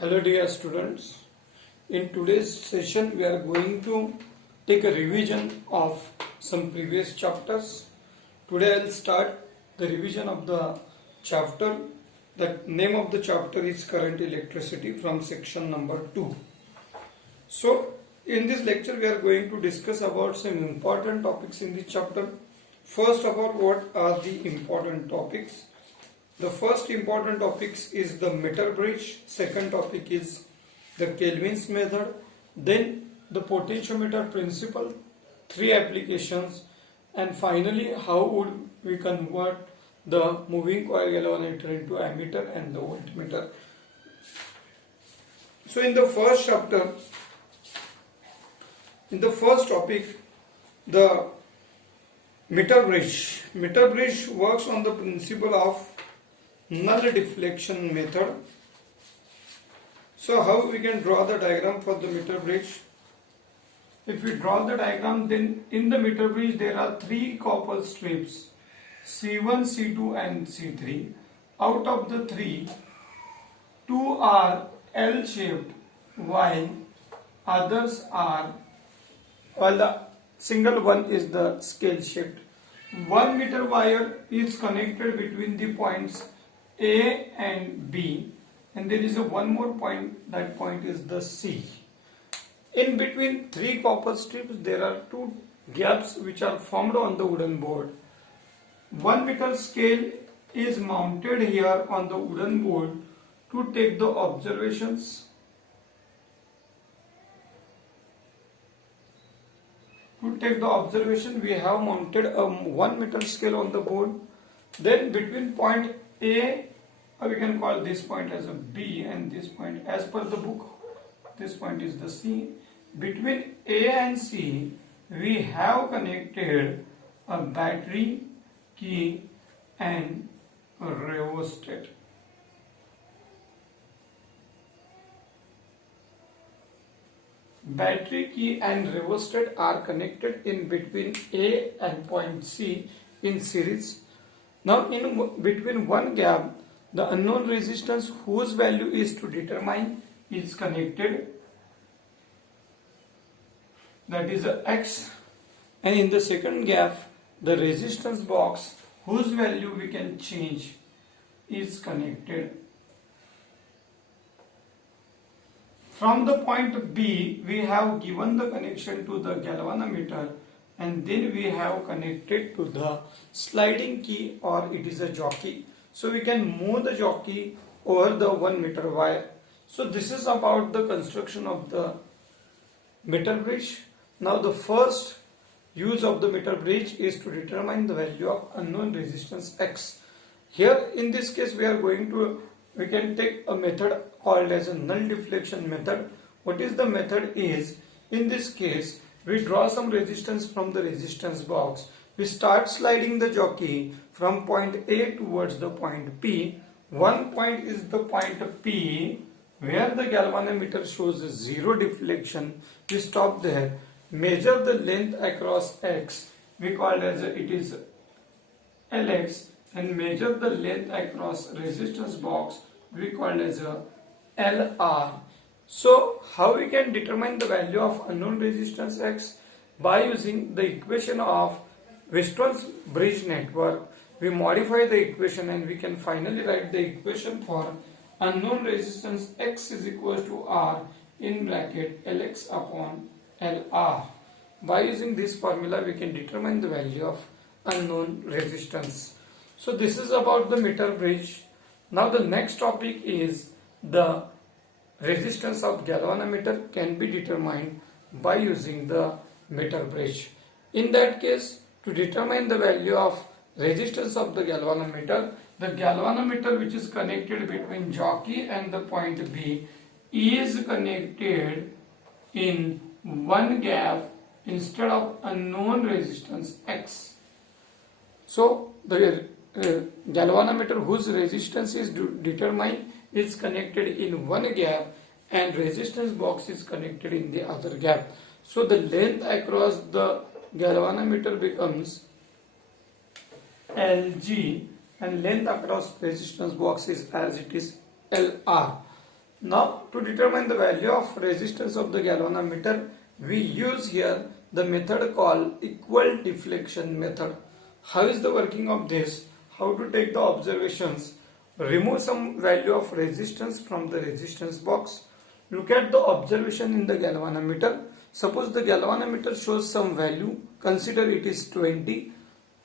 Hello dear students, in today's session we are going to take a revision of some previous chapters. Today I will start the revision of the chapter. The name of the chapter is Current Electricity from section number 2. So in this lecture we are going to discuss about some important topics in this chapter. First of all, what are the important topics? The first important topics is the meter bridge. Second topic is the Kelvin's method. Then the potentiometer principle, 3 applications, and finally how would we convert the moving coil galvanometer into ammeter and the voltmeter. So in the first chapter, in the first topic, the meter bridge. Meter bridge works on the principle of null deflection method. So how we can draw the diagram for the meter bridge? If we draw the diagram, then in the meter bridge there are 3 copper strips, C1, C2 and C3. Out of the 3, 2 are L-shaped while the single one is the scale shaped. 1 meter wire is connected between the points A and B, and there is a one more point, that point is the C. In between 3 copper strips there are 2 gaps which are formed on the wooden board. 1 meter scale is mounted here on the wooden board to take the observations. We have mounted a 1 meter scale on the board. Then between point A, we can call this point as a B, and this point, as per the book, this point is the C. Between A and C, we have connected a battery, key and a rheostat. Battery, key and rheostat are connected in between A and point C in series. Now in between one gap, the unknown resistance whose value is to determine is connected, that is X, and in the second gap the resistance box whose value we can change is connected. From the point B we have given the connection to the galvanometer, and then we have connected to the sliding key, or it is a jockey. So we can move the jockey over the 1 meter wire. So this is about the construction of the meter bridge. Now the first use of the meter bridge is to determine the value of unknown resistance X. Here in this case we can take a method called as a null deflection method. What is the method is, in this case we draw some resistance from the resistance box. We start sliding the jockey from point A towards the point P. One point is the point P where the galvanometer shows 0 deflection. We stop there. Measure the length across X. We call as it is Lx, and measure the length across resistance box. We call as Lr. So how we can determine the value of unknown resistance X? By using the equation of Weiston's bridge network. We modify the equation and we can finally write the equation for unknown resistance X is equal to R in bracket Lx upon Lr. By using this formula we can determine the value of unknown resistance. So this is about the meter bridge. Now the next topic is the resistance of galvanometer can be determined by using the meter bridge. In that case, to determine the value of resistance of the galvanometer which is connected between jockey and the point B is connected in one gap instead of unknown resistance X. So the galvanometer whose resistance is determined is connected in one gap and resistance box is connected in the other gap. So the length across the galvanometer becomes Lg and length across resistance box is as it is Lr. Now to determine the value of resistance of the galvanometer, we use here the method called equal deflection method. How is the working of this? How to take the observations? Remove some value of resistance from the resistance box. Look at the observation in the galvanometer. Suppose the galvanometer shows some value, consider it is 20.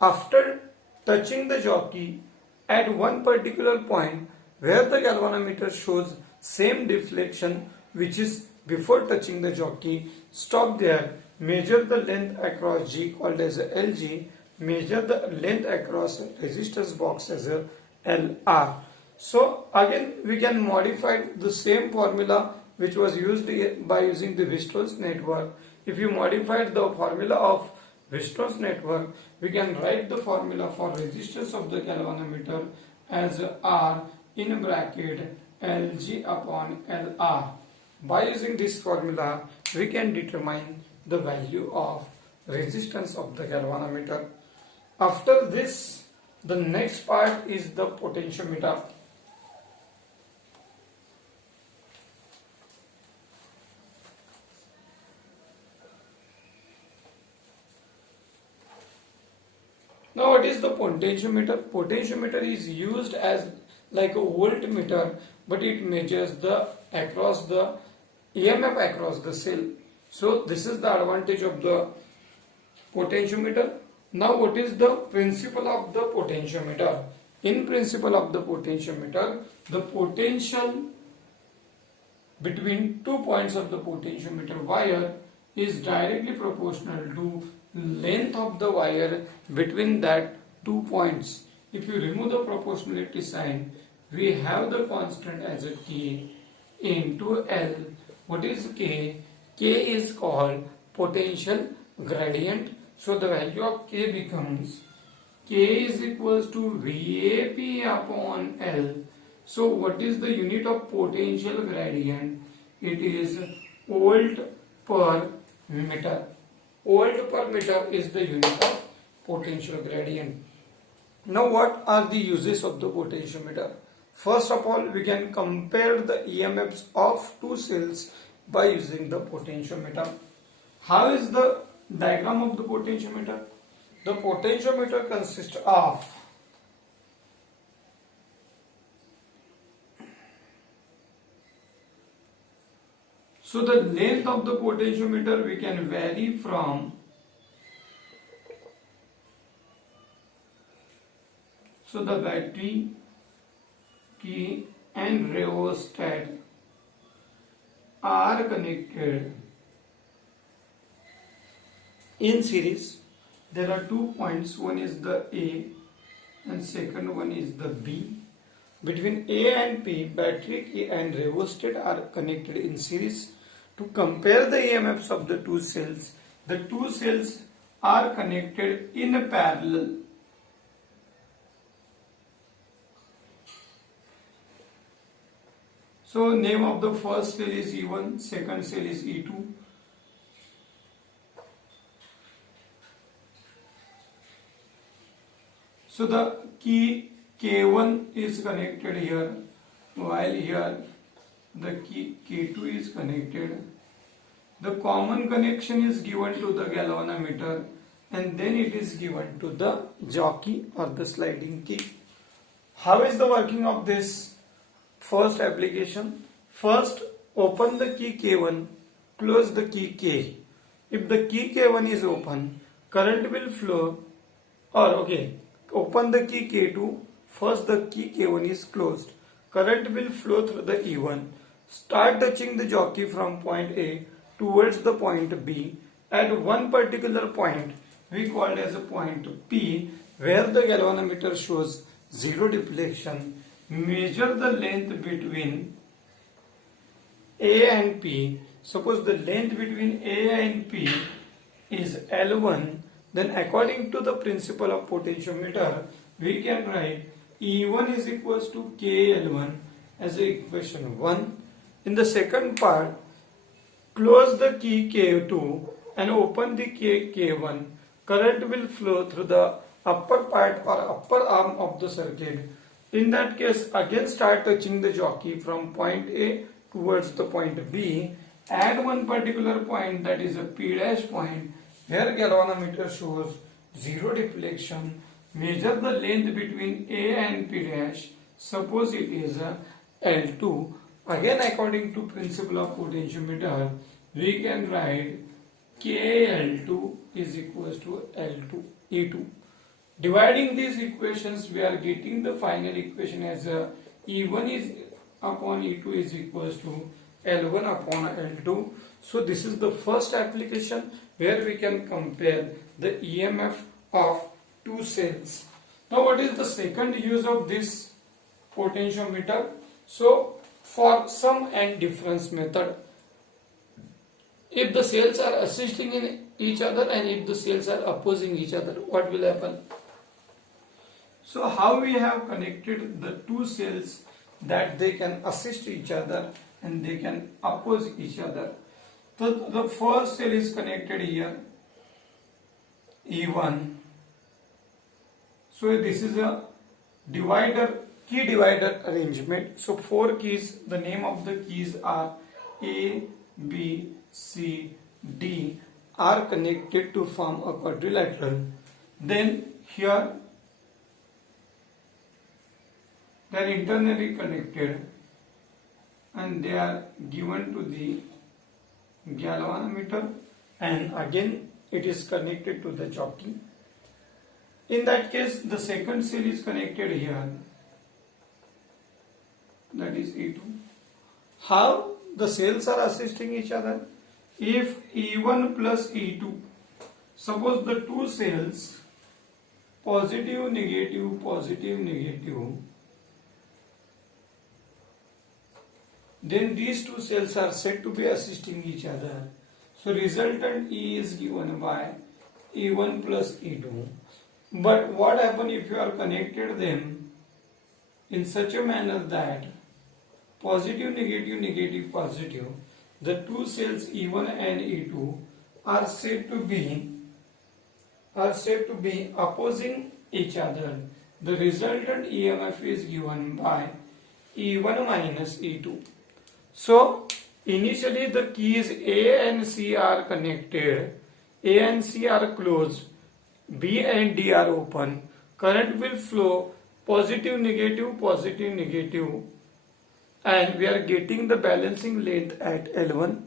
After touching the jockey at one particular point where the galvanometer shows same deflection which is before touching the jockey, stop there, measure the length across G called as a LG, measure the length across resistance box as a LR. So again we can modify the same formula which was used by using the Weisstrom's network. If you modified the formula of Weisstrom's network, we can write the formula for resistance of the galvanometer as R in bracket Lg upon Lr. By using this formula, we can determine the value of resistance of the galvanometer. After this, the next part is the potentiometer. Now what is the potentiometer? Potentiometer is used as like a voltmeter, but it measures the across the EMF across the cell. So this is the advantage of the potentiometer. Now what is the principle of the potentiometer? In principle of the potentiometer, the potential between 2 points of the potentiometer wire is directly proportional to length of the wire between that 2 points. If you remove the proportionality sign, we have the constant as a K into L. What is K? K is called potential gradient. So the value of K becomes K is equals to VAP upon L. So what is the unit of potential gradient? It is volt per meter. Volt per meter is the unit of potential gradient. Now what are the uses of the potentiometer? First of all, we can compare the EMFs of two cells by using the potentiometer. How is the diagram of the potentiometer? The potentiometer consists of so the length of the potentiometer we can vary from so the battery, key and rheostat are connected in series. There are 2 points, one is the A and second one is the B. Between A and P, battery, key and rheostat are connected in series. To compare the EMFs of the two cells, the two cells are connected in a parallel. So name of the first cell is E1, second cell is E2. So the key K1 is connected here, while here the key K2 is connected. The common connection is given to the galvanometer and then it is given to the jockey or the sliding key. How is the working of this? First application. First open the key K1, close the key K. If the key K1 is open, current will flow open the key K2, first the key K1 is closed. Current will flow through the E1. Start touching the jockey from point A towards the point B. At one particular point, we called as a point P, where the galvanometer shows zero deflection. Measure the length between A and P. Suppose the length between A and P is L1, then according to the principle of potentiometer, we can write E1 is equals to KL1 as equation 1. In the second part, close the key K2 and open the key K1. Current will flow through the upper part or upper arm of the circuit. In that case, again start touching the jockey from point A towards the point B at one particular point, that is a P dash point, where galvanometer shows zero deflection. Measure the length between A and P dash. Suppose it is a L2. Again, according to principle of potentiometer, we can write KL2 is equals to L2 E2. Dividing these equations, we are getting the final equation as E1 is upon E2 is equals to L1 upon L2. So this is the first application where we can compare the EMF of two cells. Now what is the second use of this potentiometer? So for sum and difference method, if the cells are assisting in each other and if the cells are opposing each other, what will happen? So how we have connected the two cells that they can assist each other and they can oppose each other. So the first cell is connected here, E1. So this is a divider, key divider arrangement. So 4 keys, the name of the keys are A, B, C, D, are connected to form a quadrilateral. Then here they are internally connected and they are given to the galvanometer, and again it is connected to the jockey. In that case, the second cell is connected here, that is E2. How the cells are assisting each other? If E1 plus E2, suppose the two cells, positive, negative, positive, negative, then these two cells are said to be assisting each other. So resultant E is given by E1 plus E2. But what happens if you are connected them in such a manner that positive, negative, negative, positive, the two cells E1 and E2 are said to be opposing each other. The resultant EMF is given by E1 minus E2. So initially the keys A and C are connected, A and C are closed, B and D are open. Current will flow positive, negative, positive, negative, and we are getting the balancing length at L1.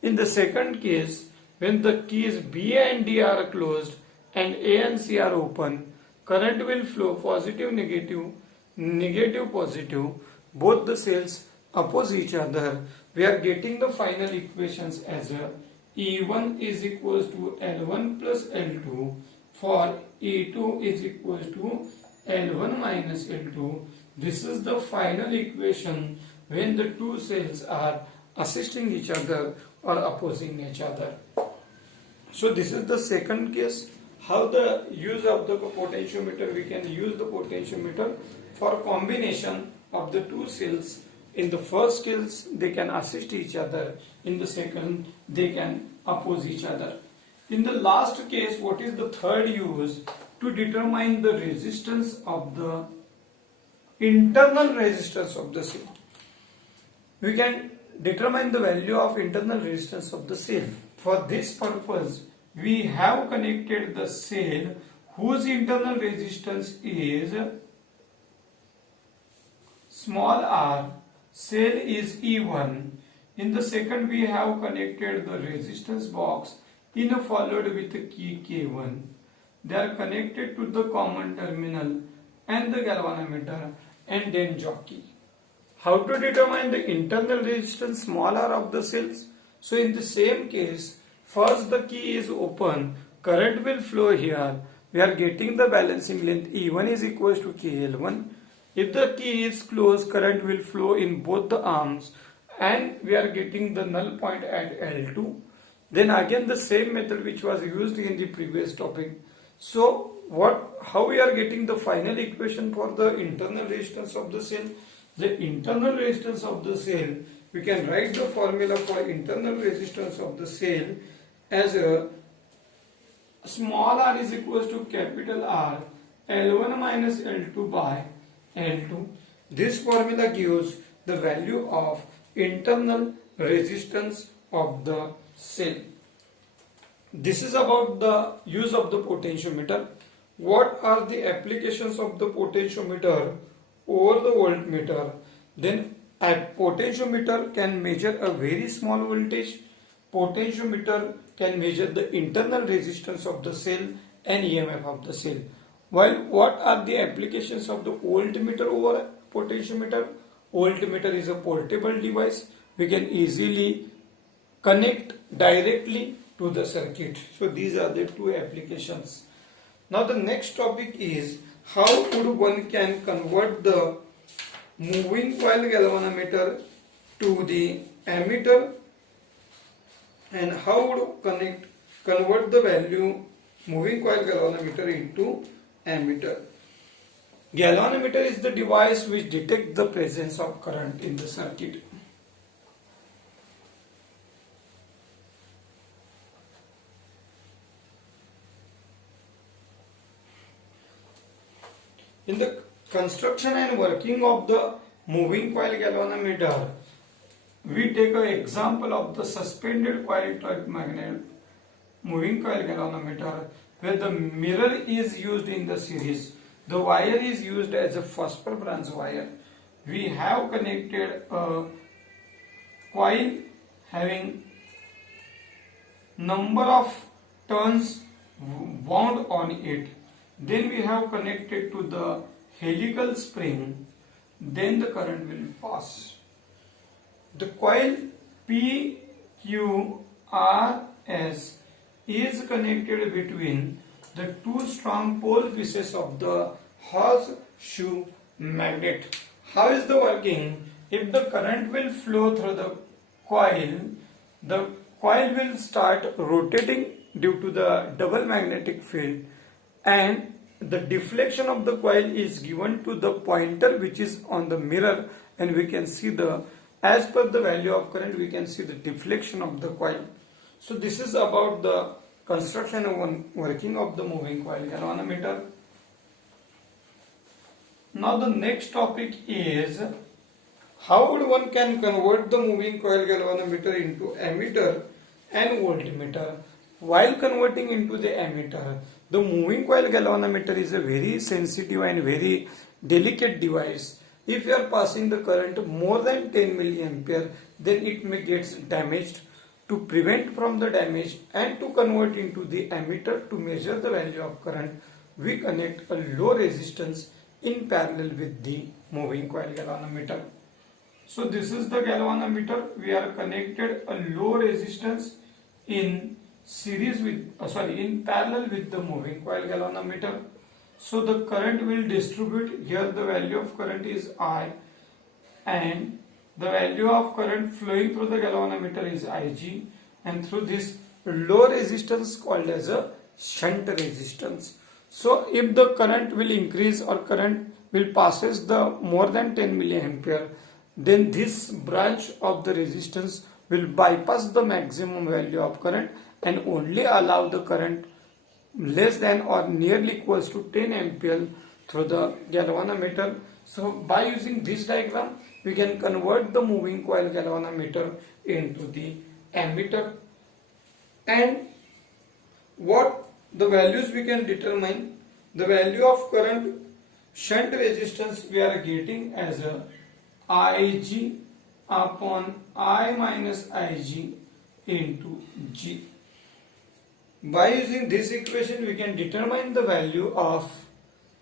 In the second case, when the keys B and D are closed and A and C are open, current will flow positive, negative, negative, positive. Both the cells oppose each other. We are getting the final equations as E1 is equals to L1 plus L2 for E2 is equals to L1 minus L2. This is the final equation when the two cells are assisting each other or opposing each other. So this is the second case. How the use of the potentiometer? We can use the potentiometer for combination of the two cells. In the first case, they can assist each other. In the second, they can oppose each other. In the last case, what is the third use? To determine the resistance of the internal resistance of the cell. We can determine the value of internal resistance of the cell. For this purpose, we have connected the cell whose internal resistance is small r. Cell is E1. In the second, we have connected the resistance box followed with the key K1. They are connected to the common terminal and the galvanometer and then jockey. How to determine the internal resistance small r of the cells? So in the same case, first the key is open, current will flow here. We are getting the balancing length E1 is equals to KL1. If the key is closed, current will flow in both the arms and we are getting the null point at L2. Then again the same method which was used in the previous topic. So how we are getting the final equation for the internal resistance of the cell? The internal resistance of the cell, we can write the formula for internal resistance of the cell as a small r is equals to capital R L1 minus L2 by L2. This formula gives the value of internal resistance of the cell. This is about the use of the potentiometer. What are the applications of the potentiometer over the voltmeter? Then a potentiometer can measure a very small voltage. Potentiometer can measure the internal resistance of the cell and EMF of the cell. While what are the applications of the voltmeter over potentiometer? Voltmeter is a portable device. We can easily connect directly to the circuit. So these are the two applications. Now the next topic is how would one can convert the moving coil galvanometer to the ammeter, and how would convert the value moving coil galvanometer into ammeter. Galvanometer is the device which detects the presence of current in the circuit. In the construction and working of the moving coil galvanometer, we take an example of the suspended coil type magnet moving coil galvanometer, where the mirror is used in the series. The wire is used as a phosphor branch wire. We have connected a coil having number of turns wound on it. Then we have connected to the helical spring. Then the current will pass. The coil PQRS is connected between the two strong pole pieces of the horseshoe magnet. How is the working? If the current will flow through the coil will start rotating due to the double magnetic field, and the deflection of the coil is given to the pointer which is on the mirror, and we can see as per the value of current we can see the deflection of the coil. So this is about the construction and working of the moving coil galvanometer. Now the next topic is how would one can convert the moving coil galvanometer into ammeter and voltmeter. While converting into the ammeter, the moving coil galvanometer is a very sensitive and very delicate device. If you are passing the current more than 10 milliampere, then it may get damaged. To prevent from the damage and to convert into the ammeter to measure the value of current, we connect a low resistance in parallel with the moving coil galvanometer. So this is the galvanometer. We are connected a low resistance in parallel with the moving coil galvanometer. So the current will distribute. Here the value of current is I, and the value of current flowing through the galvanometer is Ig, and through this low resistance called as a shunt resistance. So if the current will increase or current will passes the more than 10 milliampere, then this branch of the resistance will bypass the maximum value of current and only allow the current less than or nearly equals to 10 ampere through the galvanometer. So by using this diagram, we can convert the moving coil galvanometer into the ammeter. And what the values we can determine? The value of current shunt resistance we are getting as a Ig upon I minus Ig into G. By using this equation, we can determine the value of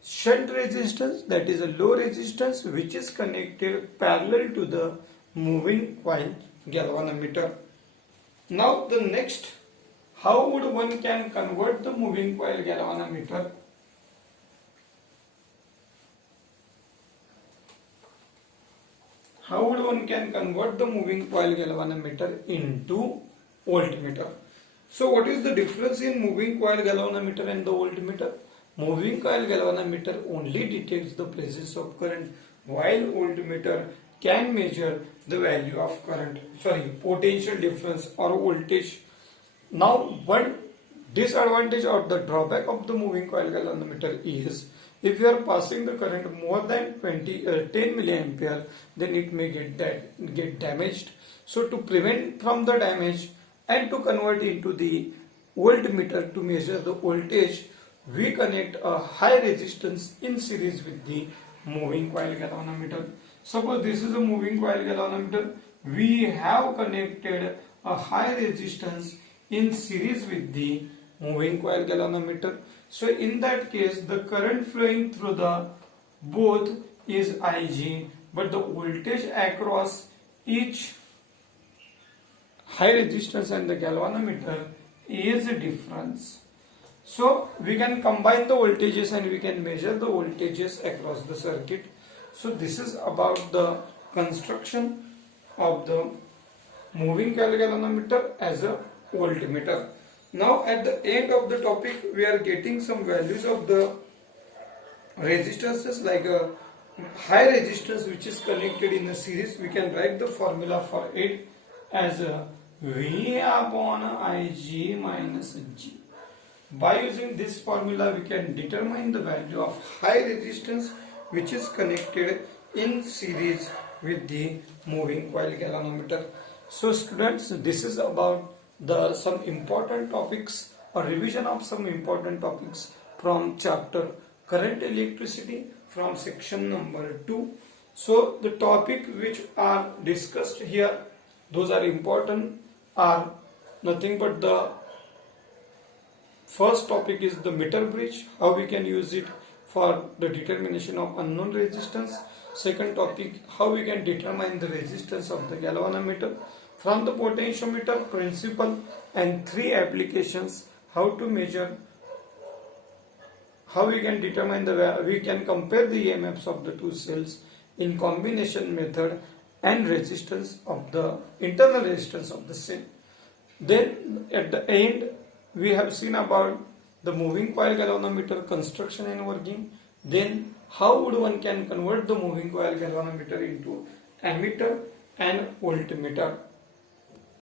shunt resistance, that is a low resistance which is connected parallel to the moving coil galvanometer. Now the next, how would one can convert the moving coil galvanometer? How would one can convert the moving coil galvanometer into voltmeter? So what is the difference in moving coil galvanometer and the voltmeter? Moving coil galvanometer only detects the presence of current, while voltmeter can measure the value of potential difference or voltage. Now one Disadvantage or the drawback of the moving coil galvanometer is if you are passing the current more than 10 milliampere, then it may get damaged. So to prevent from the damage and to convert into the voltmeter to measure the voltage, we connect a high resistance in series with the moving coil galvanometer. Suppose this is a moving coil galvanometer. We have connected a high resistance in series with the moving coil galvanometer. So in that case, the current flowing through the both is Ig, but the voltage across each high resistance and the galvanometer is a difference. So we can combine the voltages and we can measure the voltages across the circuit. So this is about the construction of the moving coil galvanometer as a voltmeter. Now at the end of the topic, we are getting some values of the resistances, like a high resistance which is connected in a series. We can write the formula for it as a V upon Ig minus G. By using this formula, we can determine the value of high resistance which is connected in series with the moving coil galvanometer. So students, this is about some important topics, or revision of some important topics from chapter current electricity from section number 2. So the topic which are discussed here, those are important, are nothing but the first topic is the meter bridge, how we can use it for the determination of unknown resistance. Second topic, how we can determine the resistance of the galvanometer from the potentiometer principle, and 3 applications, how to measure, how we can determine we can compare the EMFs of the two cells in combination method, and resistance of the internal resistance of the cell. Then at the end, we have seen about the moving coil galvanometer construction and working. Then how would one can convert the moving coil galvanometer into ammeter and voltmeter.